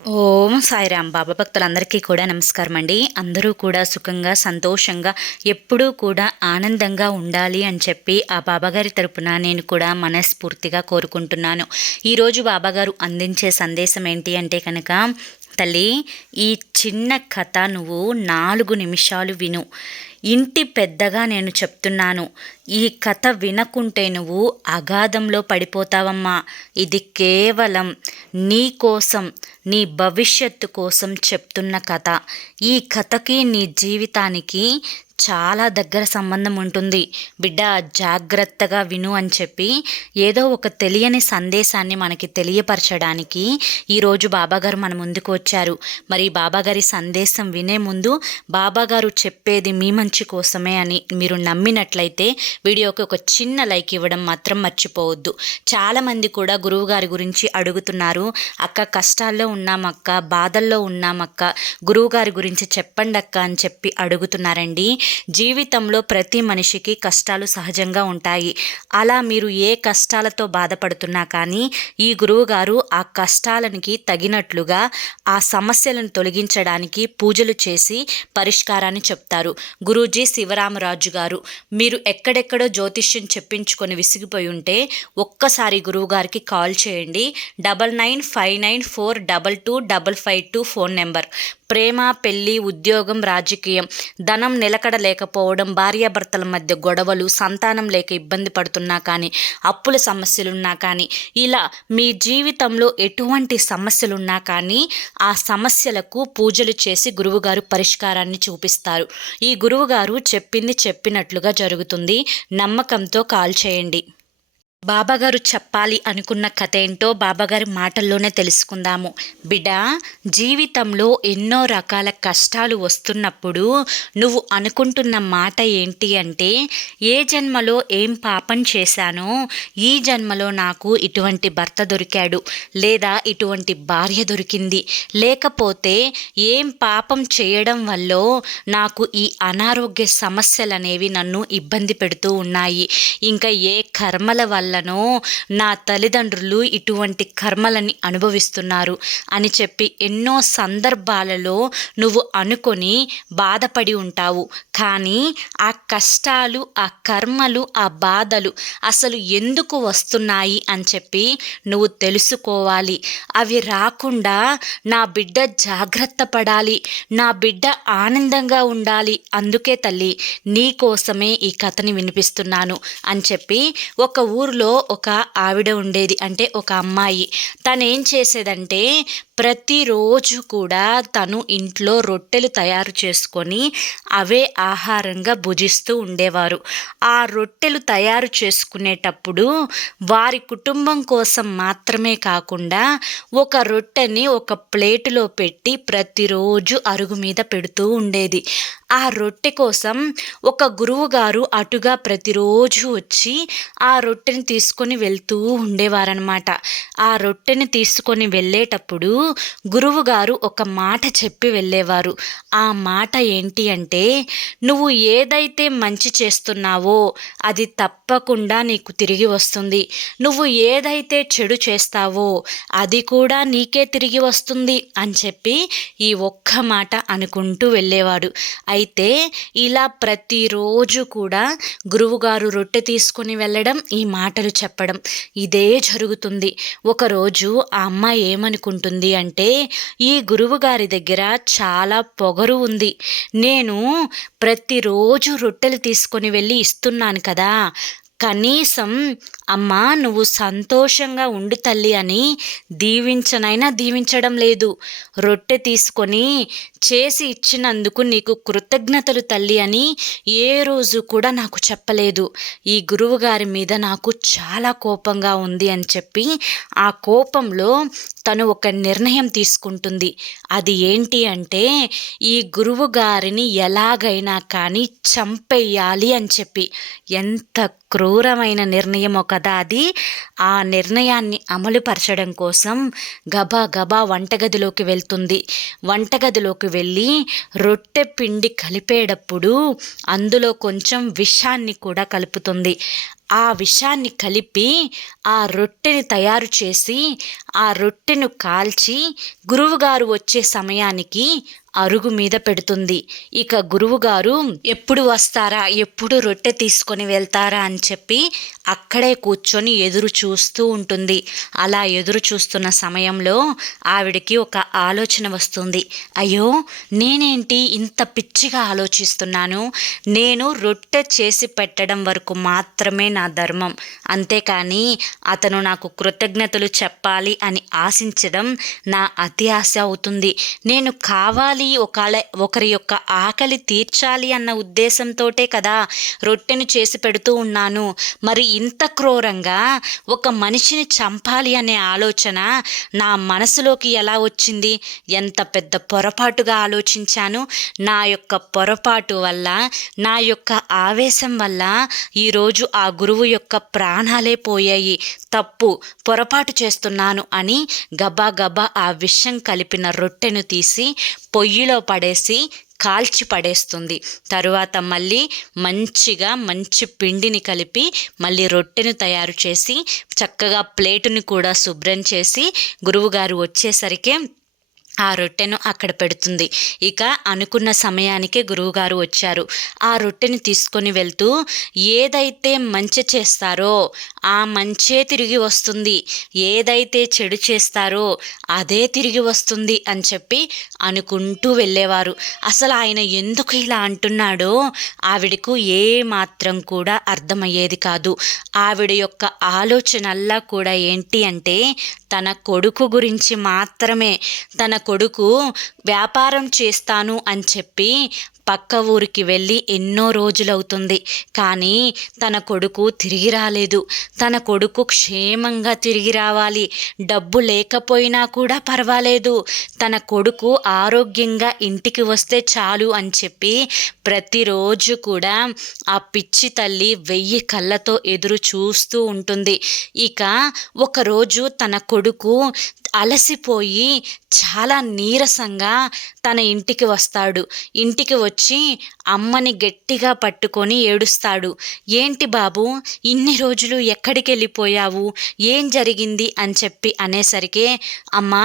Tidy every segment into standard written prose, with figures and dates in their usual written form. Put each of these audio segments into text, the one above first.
ఓం సాయిరాం. బాబా భక్తులందరికీ కూడా నమస్కారం అండి. అందరూ కూడా సుఖంగా సంతోషంగా ఎప్పుడూ కూడా ఆనందంగా ఉండాలి అని చెప్పి ఆ బాబాగారి తరపున నేను కూడా మనస్ఫూర్తిగా కోరుకుంటున్నాను. ఈరోజు బాబాగారు అందించే సందేశం ఏంటి అంటే కనుక, తల్లి, ఈ చిన్న కథ నువ్వు 4 నిమిషాలు విను. ఇంటి పెద్దగా నేను చెప్తున్నాను. ఈ కథ వినకుంటే నువ్వు అగాధంలో పడిపోతావమ్మా. ఇది కేవలం నీ కోసం, నీ భవిష్యత్తు కోసం చెప్తున్న కథ. ఈ కథకి నీ జీవితానికి చాలా దగ్గర సంబంధం ఉంటుంది. బిడ్డ, జాగ్రత్తగా విను అని చెప్పి ఏదో ఒక తెలియని సందేశాన్ని మనకి తెలియపరచడానికి ఈరోజు బాబాగారు మన ముందుకు వచ్చారు. మరి బాబాగారి సందేశం వినే ముందు బాబాగారు చెప్పేది మీ మంచి కోసమే అని మీరు నమ్మినట్లయితే వీడియోకి ఒక చిన్న లైక్ ఇవ్వడం మాత్రం మర్చిపోవద్దు. చాలామంది కూడా గురువుగారి గురించి అడుగుతున్నారు. అక్క, కష్టాల్లో ఉన్నామక్క, బాధల్లో ఉన్నామక్క, గురువుగారి గురించి చెప్పండి అక్క అని చెప్పి అడుగుతున్నారండి. జీవితంలో ప్రతి మనిషికి కష్టాలు సహజంగా ఉంటాయి. అలా మీరు ఏ కష్టాలతో బాధపడుతున్నా కానీ ఈ గురువుగారు ఆ కష్టాలకి తగినట్లుగా ఆ సమస్యలను తొలగించడానికి పూజలు చేసి పరిష్కారాన్ని చెప్తారు. గురూజీ శివరామరాజు గారు, మీరు ఎక్కడెక్కడో జ్యోతిష్యం చెప్పించుకొని విసిగిపోయి ఉంటే ఒక్కసారి గురువుగారికి కాల్ చేయండి. 995994225552 ఫోన్ నెంబర్. ప్రేమ, పెళ్ళి, ఉద్యోగం, రాజకీయం, ధనం నిలకడ లేకపోవడం, భార్యాభర్తల మధ్య గొడవలు, సంతానం లేక ఇబ్బంది పడుతున్నా కానీ, అప్పుల సమస్యలున్నా కానీ, ఇలా మీ జీవితంలో ఎటువంటి సమస్యలున్నా కానీ ఆ సమస్యలకు పూజలు చేసి గురువుగారు పరిష్కారాన్ని చూపిస్తారు. ఈ గురువుగారు చెప్పింది చెప్పినట్లుగా జరుగుతుంది. నమ్మకంతో కాల్ చేయండి. బాబాగారు చెప్పాలి అనుకున్న కథ ఏంటో బాబాగారి మాటల్లోనే తెలుసుకుందాము. బిడ్డ, జీవితంలో ఎన్నో రకాల కష్టాలు వస్తున్నప్పుడు నువ్వు అనుకుంటున్న మాట ఏంటి అంటే, ఏ జన్మలో ఏం పాపం చేశానో ఈ జన్మలో నాకు ఇటువంటి భర్త దొరికాడు, లేదా ఇటువంటి భార్య దొరికింది, లేకపోతే ఏం పాపం చేయడం వల్ల నాకు ఈ అనారోగ్య సమస్యలు అనేవి నన్ను ఇబ్బంది పెడుతూ ఉన్నాయి, ఇంకా ఏ కర్మల వల్ల నా తల్లిదండ్రులు ఇటువంటి కర్మలని అనుభవిస్తున్నారు అని చెప్పి ఎన్నో సందర్భాలలో నువ్వు అనుకొని బాధపడి ఉంటావు. కానీ ఆ కష్టాలు, ఆ కర్మలు, ఆ బాధలు అసలు ఎందుకు వస్తున్నాయి అని చెప్పి నువ్వు తెలుసుకోవాలి. అవి రాకుండా నా బిడ్డ జాగ్రత్త పడాలి, నా బిడ్డ ఆనందంగా ఉండాలి, అందుకే తల్లి నీ కోసమే ఈ కథని వినిపిస్తున్నాను అని చెప్పి ఒక ఊరిలో ఒక ఆవిడ ఉండేది. అంటే ఒక అమ్మాయి. తనేం చేసేదంటే ప్రతిరోజు కూడా తను ఇంట్లో రొట్టెలు తయారు చేసుకొని అవే ఆహారంగా భుజిస్తూ ఉండేవారు. ఆ రొట్టెలు తయారు చేసుకునేటప్పుడు వారి కుటుంబం కోసం మాత్రమే కాకుండా ఒక రొట్టెని ఒక ప్లేటులో పెట్టి ప్రతిరోజు అరుగు మీద పెడుతూ ఉండేది. ఆ రొట్టె కోసం ఒక గురువుగారు అటుగా ప్రతిరోజు వచ్చి ఆ రొట్టెని తీసుకొని వెళ్తూ ఉండేవారనమాట. ఆ రొట్టెని తీసుకొని వెళ్ళేటప్పుడు గురువుగారు ఒక మాట చెప్పి వెళ్ళేవారు. ఆ మాట ఏంటి అంటే, నువ్వు ఏదైతే మంచి చేస్తున్నావో అది తప్పకుండా నీకు తిరిగి వస్తుంది, నువ్వు ఏదైతే చెడు చేస్తావో అది కూడా నీకే తిరిగి వస్తుంది అని చెప్పి ఈ ఒక్క మాట అనుకుంటూ వెళ్ళేవాడు. అయితే ఇలా ప్రతిరోజు కూడా గురువుగారు రొట్టె తీసుకొని వెళ్ళడం, ఈ మాటలు చెప్పడం ఇదే జరుగుతుంది. ఒకరోజు ఆ అమ్మాయి ఏమనుకుంటుంది అంటే, ఈ గురువుగారి దగ్గర చాలా పొగరు ఉంది, నేను ప్రతిరోజు రొట్టెలు తీసుకొని వెళ్ళి ఇస్తున్నాను కదా, కనీసం అమ్మా నువ్వు సంతోషంగా ఉండు తల్లి అని దీవించనైనా దీవించడం లేదు, రొట్టె తీసుకొని చేసి ఇచ్చినందుకు నీకు కృతజ్ఞతలు తల్లి అని ఏ రోజు కూడా నాకు చెప్పలేదు. ఈ గురువుగారి మీద నాకు చాలా కోపంగా ఉంది అని చెప్పి ఆ కోపంలో తను ఒక నిర్ణయం తీసుకుంటుంది. అది ఏంటి అంటే, ఈ గురువుగారిని ఎలాగైనా కానీ చంపేయాలి అని చెప్పి. ఎంత క్రూరమైన నిర్ణయమో కదా అది. ఆ నిర్ణయాన్ని అమలుపరచడం కోసం గబా గబా వంటగదిలోకి వెళ్తుంది. వంటగదిలోకి వెళ్ళి రొట్టె పిండి కలిపేటప్పుడు అందులో కొంచెం విషాన్ని కూడా కలుపుతుంది. ఆ విషాన్ని కలిపి ఆ రొట్టెని తయారు చేసి ఆ రొట్టెను కాల్చి గురువుగారు వచ్చే సమయానికి అరుగు మీద పెడుతుంది. ఇక గురువుగారు ఎప్పుడు వస్తారా, ఎప్పుడు రొట్టె తీసుకొని వెళ్తారా అని చెప్పి అక్కడే కూర్చొని ఎదురు చూస్తూ ఉంటుంది. అలా ఎదురు చూస్తున్న సమయంలో ఆవిడకి ఒక ఆలోచన వస్తుంది. అయ్యో, నేనేంటి ఇంత పిచ్చిగా ఆలోచిస్తున్నాను, నేను రొట్టె చేసి పెట్టడం వరకు మాత్రమే నా ధర్మం, అంతేకాని అతను నాకు కృతజ్ఞతలు చెప్పాలి అని ఆశించడం నా అతి ఆశ అవుతుంది. నేను కావాలి ఒకరి యొక్క ఆకలి తీర్చాలి అన్న ఉద్దేశంతోటే కదా రొట్టెను చేసి పెడుతూ ఉన్నాను. మరి ఇంత క్రూరంగా ఒక మనిషిని చంపాలి అనే ఆలోచన నా మనసులోకి ఎలా వచ్చింది? ఎంత పెద్ద పొరపాటుగా ఆలోచించాను. నా యొక్క పొరపాటు వల్ల, నా యొక్క ఆవేశం వల్ల ఈరోజు ఆ గురువు యొక్క ప్రాణాలే పోయాయి. తప్పు, పొరపాటు చేస్తున్నాను అని గబా గబా ఆ విషం కలిపిన రొట్టెను తీసి పొయ్యిలో పడేసి కాల్చి పడేస్తుంది. తరువాత మళ్ళీ మంచి పిండిని కలిపి మళ్ళీ రొట్టెను తయారు చేసి చక్కగా ప్లేటుని కూడా శుభ్రం చేసి గురువుగారు వచ్చేసరికి ఆ రొట్టెను అక్కడ పెడుతుంది. ఇక అనుకున్న సమయానికే గురువుగారు వచ్చారు. ఆ రొట్టెని తీసుకొని వెళ్తూ ఏదైతే మంచి చేస్తారో ఆ మంచే తిరిగి వస్తుంది, ఏదైతే చెడు చేస్తారో అదే తిరిగి వస్తుంది అని చెప్పి అనుకుంటూ వెళ్ళేవారు. అసలు ఆయన ఎందుకు ఇలా అంటున్నాడో ఆవిడకు ఏ మాత్రం కూడా అర్థమయ్యేది కాదు. ఆవిడ యొక్క ఆలోచనల్లా కూడా ఏంటి అంటే తన కొడుకు గురించి మాత్రమే. తన కొడుకు వ్యాపారం చేస్తాను అని చెప్పి పక్క ఊరికి వెళ్ళి ఎన్నో రోజులవుతుంది, కానీ తన కొడుకు తిరిగి రాలేదు. తన కొడుకు క్షేమంగా తిరిగి రావాలి, డబ్బు లేకపోయినా కూడా పర్వాలేదు, తన కొడుకు ఆరోగ్యంగా ఇంటికి వస్తే చాలు అని చెప్పి ప్రతిరోజు కూడా ఆ పిచ్చి తల్లి 1000 కళ్ళతో ఎదురు చూస్తూ ఉంటుంది. ఇక ఒకరోజు తన కొడుకు అలసిపోయి చాలా నీరసంగా తన ఇంటికి వస్తాడు. ఇంటికి వచ్చి అమ్మని గట్టిగా పట్టుకొని ఏడుస్తాడు. ఏంటి బాబు, ఇన్ని రోజులు ఎక్కడికి వెళ్ళిపోయావు, ఏం జరిగింది అని చెప్పి అనేసరికి అమ్మా,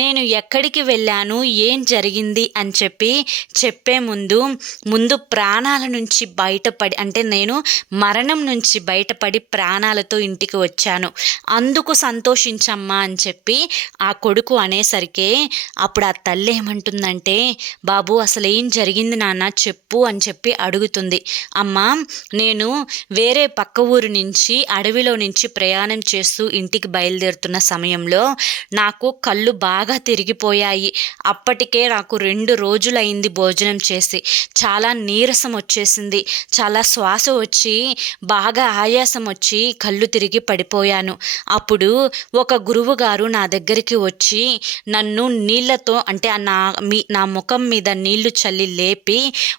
నేను ఎక్కడికి వెళ్ళాను, ఏం జరిగింది అని చెప్పి చెప్పే ముందు ప్రాణాల నుంచి బయటపడి, అంటే నేను మరణం నుంచి బయటపడి ప్రాణాలతో ఇంటికి వచ్చాను, అందుకు సంతోషించమ్మా అని చెప్పి ఆ కొడుకు అనేసరికి అప్పుడు ఆ తల్లి ఏమంటుందంటే, బాబు అసలు ఏం జరిగింది నాన్న చెప్పు అని చెప్పి అడుగుతుంది. అమ్మా, నేను వేరే పక్క ఊరు నుంచి అడవిలో నుంచి ప్రయాణం చేస్తూ ఇంటికి బయలుదేరుతున్న సమయంలో నాకు కళ్ళు బాగా తిరిగిపోయాయి. అప్పటికే నాకు 2 రోజులైంది భోజనం చేసి. చాలా నీరసం వచ్చేసింది, చాలా శ్వాస వచ్చి బాగా ఆయాసం వచ్చి కళ్ళు తిరిగి పడిపోయాను. అప్పుడు ఒక గురువు గారు నా దగ్గరికి వచ్చి నన్ను నీళ్ళతో, అంటే నా ముఖం మీద నీళ్లు చల్లి లేపి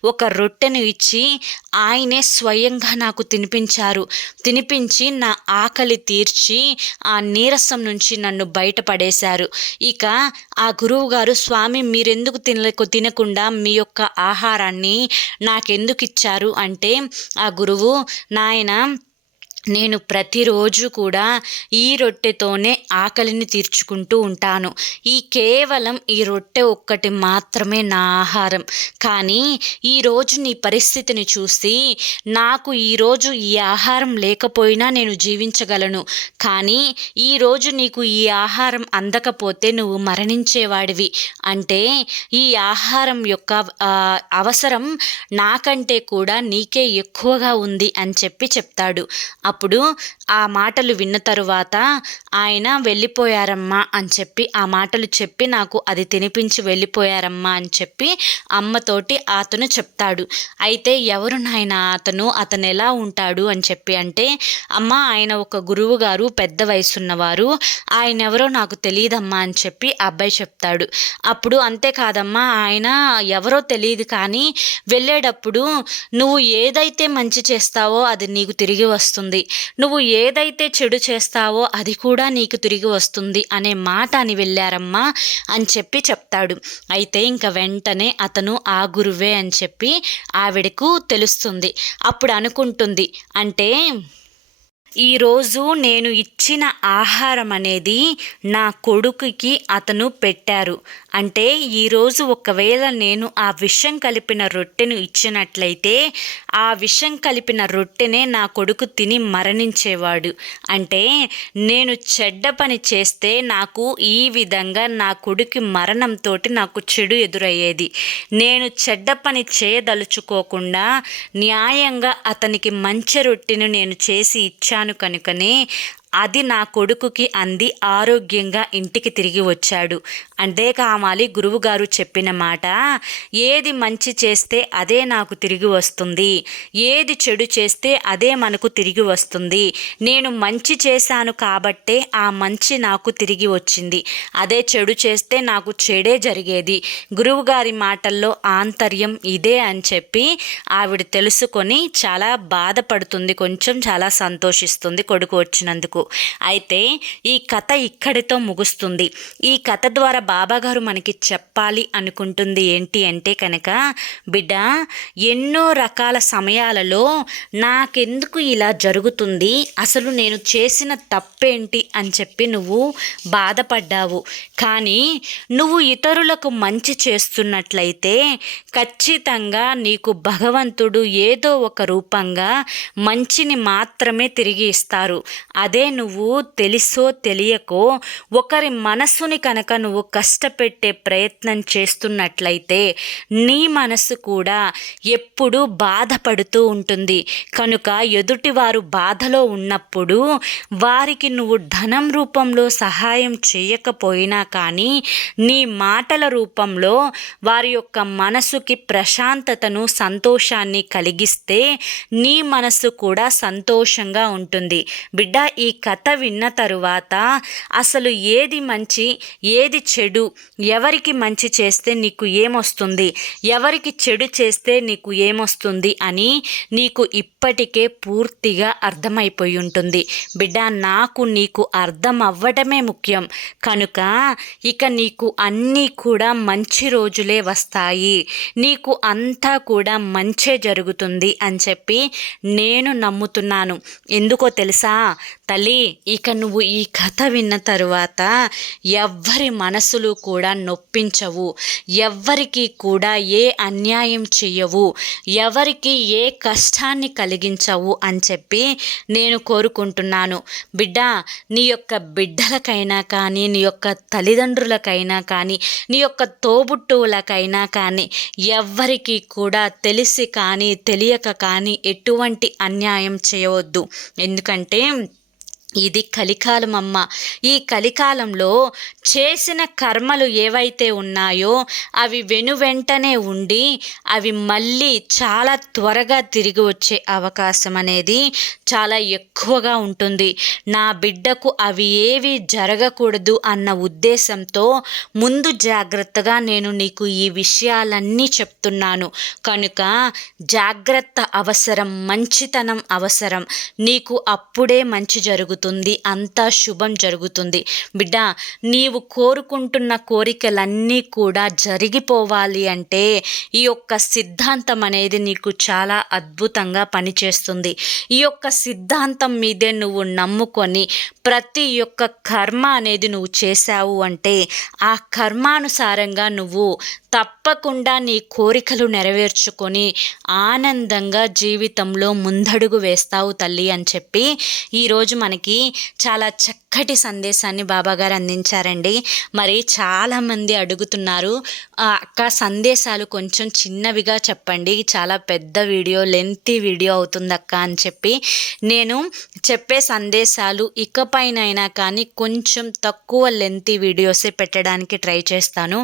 ఒక రొట్టెను ఇచ్చి ఆయనే స్వయంగా నాకు తినిపించి నా ఆకలి తీర్చి ఆ నీరసం నుంచి నన్ను బయటపడేశారు. ఇక ఆ గురువు గారు, స్వామి మీరెందుకు తినకుండా మీ యొక్క ఆహారాన్ని నాకెందుకు ఇచ్చారు అంటే ఆ గురువు, నాయన నేను ప్రతిరోజు కూడా ఈ రొట్టెతోనే ఆకలిని తీర్చుకుంటూ ఉంటాను. కేవలం ఈ రొట్టె ఒక్కటి మాత్రమే నా ఆహారం. కానీ ఈరోజు నీ పరిస్థితిని చూసి నాకు ఈరోజు ఈ ఆహారం లేకపోయినా నేను జీవించగలను, కానీ ఈరోజు నీకు ఈ ఆహారం అందకపోతే నువ్వు మరణించేవాడివి. అంటే ఈ ఆహారం యొక్క అవసరం నాకంటే కూడా నీకే ఎక్కువగా ఉంది అని చెప్తాడు. అప్పుడు ఆ మాటలు విన్న తరువాత ఆయన వెళ్ళిపోయారమ్మా అని చెప్పి, ఆ మాటలు చెప్పి నాకు అది తినిపించి వెళ్ళిపోయారమ్మా అని చెప్పి అమ్మతోటి అతను చెప్తాడు. అయితే ఎవరు నాయన అతను ఎలా ఉంటాడు అని చెప్పి అంటే, అమ్మ ఆయన ఒక గురువు గారు, పెద్ద వయసున్నవారు, ఆయన ఎవరో నాకు తెలియదమ్మా అని చెప్పి అబ్బాయి చెప్తాడు. అప్పుడు అంతేకాదమ్మా, ఆయన ఎవరో తెలియదు, కానీ వెళ్ళేటప్పుడు నువ్వు ఏదైతే మంచి చేస్తావో అది నీకు తిరిగి వస్తుంది, నువ్వు ఏదైతే చెడు చేస్తావో అది కూడా నీకు తిరిగి వస్తుంది అనే మాట అని వెళ్ళారమ్మా అని చెప్పి చెప్తాడు. అయితే ఇంక వెంటనే అతను ఆ గురువే అని చెప్పి ఆవిడకు తెలుస్తుంది. అప్పుడు అనుకుంటుంది, అంటే ఈరోజు నేను ఇచ్చిన ఆహారం అనేది నా కొడుకుకి అతను పెట్టారు అంటే ఈరోజు ఒకవేళ నేను ఆ విషం కలిపిన రొట్టెను ఇచ్చినట్లయితే ఆ విషం కలిపిన రొట్టెనే నా కొడుకు తిని మరణించేవాడు. అంటే నేను చెడ్డ పని చేస్తే నాకు ఈ విధంగా నా కొడుకు మరణంతో నాకు చెడు ఎదురయ్యేది. నేను చెడ్డ పని చేయదలుచుకోకుండా న్యాయంగా అతనికి మంచి రొట్టెను నేను చేసి ఇచ్చాను కనుకనే అది నా కొడుకుకి అంది ఆరోగ్యంగా ఇంటికి తిరిగి వచ్చాడు. అంతేకామాలి గురువుగారు చెప్పిన మాట, ఏది మంచి చేస్తే అదే నాకు తిరిగి వస్తుంది, ఏది చెడు చేస్తే అదే మనకు తిరిగి వస్తుంది. నేను మంచి చేశాను కాబట్టే ఆ మంచి నాకు తిరిగి వచ్చింది, అదే చెడు చేస్తే నాకు చెడే జరిగేది. గురువుగారి మాటల్లో ఆంతర్యం ఇదే అని చెప్పి ఆవిడ తెలుసుకొని చాలా బాధపడుతుంది, కొంచెం చాలా సంతోషిస్తుంది కొడుకు వచ్చినందుకు. అయితే ఈ కథ ఇక్కడితో ముగుస్తుంది. ఈ కథ ద్వారా బాబాగారు మనకి చెప్పాలి అనుకుంటుంది ఏంటి అంటే కనుక, బిడ్డ ఎన్నో రకాల సమయాలలో నాకెందుకు ఇలా జరుగుతుంది, అసలు నేను చేసిన తప్పేంటి అని చెప్పి నువ్వు బాధపడ్డావు. కానీ నువ్వు ఇతరులకు మంచి చేస్తున్నట్లయితే ఖచ్చితంగా నీకు భగవంతుడు ఏదో ఒక రూపంగా మంచిని మాత్రమే తిరిగి ఇస్తారు. అదే నువ్వు తెలుసో తెలియకో ఒకరి మనస్సుని కనుక నువ్వు కష్టపెట్టే ప్రయత్నం చేస్తున్నట్లయితే నీ మనసు కూడా ఎప్పుడూ బాధపడుతూ ఉంటుంది. కనుక ఎదుటివారు బాధలో ఉన్నప్పుడు వారికి నువ్వు ధనం రూపంలో సహాయం చేయకపోయినా కానీ నీ మాటల రూపంలో వారి యొక్క మనసుకి ప్రశాంతతను సంతోషాన్ని కలిగిస్తే నీ మనసు కూడా సంతోషంగా ఉంటుంది. బిడ్డ ఈ కథ విన్న తరువాత అసలు ఏది మంచి ఏది చెడు, ఎవరికి మంచి చేస్తే నీకు ఏమొస్తుంది, ఎవరికి చెడు చేస్తే నీకు ఏమొస్తుంది అని నీకు ఇప్పటికే పూర్తిగా అర్థమైపోయి ఉంటుంది. బిడ్డ నాకు నీకు అర్థం అవ్వటమే ముఖ్యం. కనుక ఇక నీకు అన్నీ కూడా మంచి రోజులే వస్తాయి, నీకు అంతా కూడా మంచే జరుగుతుంది అని చెప్పి నేను నమ్ముతున్నాను. ఎందుకో తెలుసా తల్లి, ఇక నువ్వు ఈ కథ విన్న తరువాత ఎవ్వరి మనసులు కూడా నొప్పించవు, ఎవ్వరికి కూడా ఏ అన్యాయం చెయ్యవు, ఎవరికి ఏ కష్టాన్ని కలిగించవు అని చెప్పి నేను కోరుకుంటున్నాను. బిడ్డ నీ యొక్క బిడ్డలకైనా కానీ, నీ యొక్క తల్లిదండ్రులకైనా కానీ, నీ యొక్క తోబుట్టువులకైనా కానీ ఎవ్వరికి కూడా తెలిసి కానీ తెలియక కానీ ఎటువంటి అన్యాయం చేయవద్దు. ఎందుకంటే ఇది కలికాలం అమ్మ. ఈ కలికాలంలో చేసిన కర్మలు ఏవైతే ఉన్నాయో అవి వెనువెంటనే ఉండి అవి మళ్ళీ చాలా త్వరగా తిరిగి వచ్చే అవకాశం అనేది చాలా ఎక్కువగా ఉంటుంది. నా బిడ్డకు అవి ఏవి జరగకూడదు అన్న ఉద్దేశంతో ముందు జాగ్రత్తగా నేను నీకు ఈ విషయాలన్నీ చెప్తున్నాను. కనుక జాగ్రత్త అవసరం, మంచితనం అవసరం. నీకు అప్పుడే మంచి జరుగుతుంది, అంతా శుభం జరుగుతుంది. బిడ్డ నీవు కోరుకుంటున్న కోరికలన్నీ కూడా జరిగిపోవాలి అంటే ఈ యొక్క సిద్ధాంతం అనేది నీకు చాలా అద్భుతంగా పనిచేస్తుంది. ఈ యొక్క సిద్ధాంతం మీదే నువ్వు నమ్ముకొని ప్రతి ఒక్క కర్మ అనేది నువ్వు చేశావు అంటే ఆ కర్మానుసారంగా నువ్వు తప్పకుండా నీ కోరికలు నెరవేర్చుకొని ఆనందంగా జీవితంలో ముందడుగు వేస్తావు తల్లి అని చెప్పి ఈరోజు మనకి చాలా చక్కటి సందేశాన్ని బాబాగారు అందించారండి. మరి చాలామంది అడుగుతున్నారు, అక్క సందేశాలు కొంచెం చిన్నవిగా చెప్పండి, చాలా పెద్ద వీడియో లెంతీ వీడియో అవుతుంది అక్క అని చెప్పి. నేను చెప్పే సందేశాలు ఇకపైనైనా కానీ కొంచెం తక్కువ లెంతీ వీడియోసే పెట్టడానికి ట్రై చేస్తాను.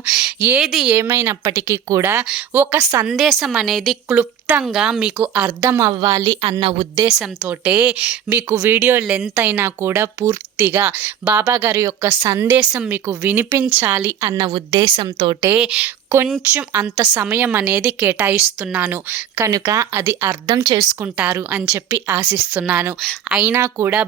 ఏది ఏమైనప్పటికీ కూడా ఒక సందేశం అనేది క్లుప్తంగా మీకు అర్థం అవ్వాలి అన్న ఉద్దేశంతో మీకు వీడియో లెంత్ అయినా కూడా పూర్తిగా బాబాగారి యొక్క సందేశం మీకు వినిపించాలి అన్న ఉద్దేశంతో కొంచెం అంత సమయం అనేది కేటాయిస్తున్నాను కనుక అది అర్థం చేసుకుంటారు అని చెప్పి ఆశిస్తున్నాను. అయినా కూడా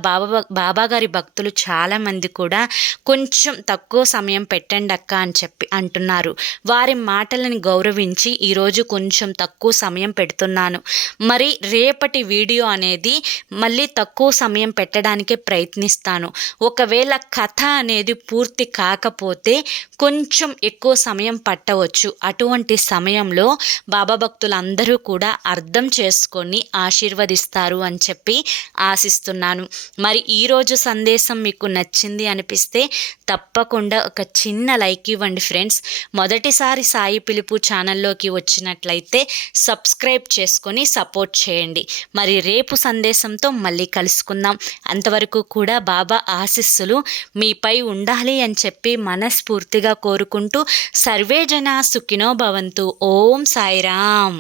బాబాగారి భక్తులు చాలామంది కూడా కొంచెం తక్కువ సమయం పెట్టండి అక్క అని చెప్పి అంటున్నారు. వారి మాటలను గౌరవించి ఈరోజు కొంచెం తక్కువ సమయం పెడుతున్నాను. మరి రేపటి వీడియో అనేది మళ్ళీ తక్కువ సమయం పెట్టడానికే ప్రయత్నిస్తాను. ఒకవేళ కథ అనేది పూర్తి కాకపోతే కొంచెం ఎక్కువ సమయం పట్టవచ్చు. అటువంటి సమయంలో బాబా భక్తులందరూ కూడా అర్థం చేసుకొని ఆశీర్వదిస్తారు అని చెప్పి ఆశిస్తున్నాను. మరి ఈరోజు సందేశం మీకు నచ్చింది అనిపిస్తే తప్పకుండా ఒక చిన్న లైక్ ఇవ్వండి ఫ్రెండ్స్. మొదటిసారి సాయి పిలుపు ఛానల్లోకి వచ్చినట్లయితే సబ్స్క్రైబ్ చేసుకొని సపోర్ట్ చేయండి. మరి రేపు సందేశంతో మళ్ళీ కలుసుకుందాం. అంతవరకు కూడా బాబా ఆశీస్సులు మీపై ఉండాలి అని చెప్పి మనస్ఫూర్తిగా కోరుకుంటూ సర్వే జన సుఖినో భవంతు. ఓం సాయిరామ్.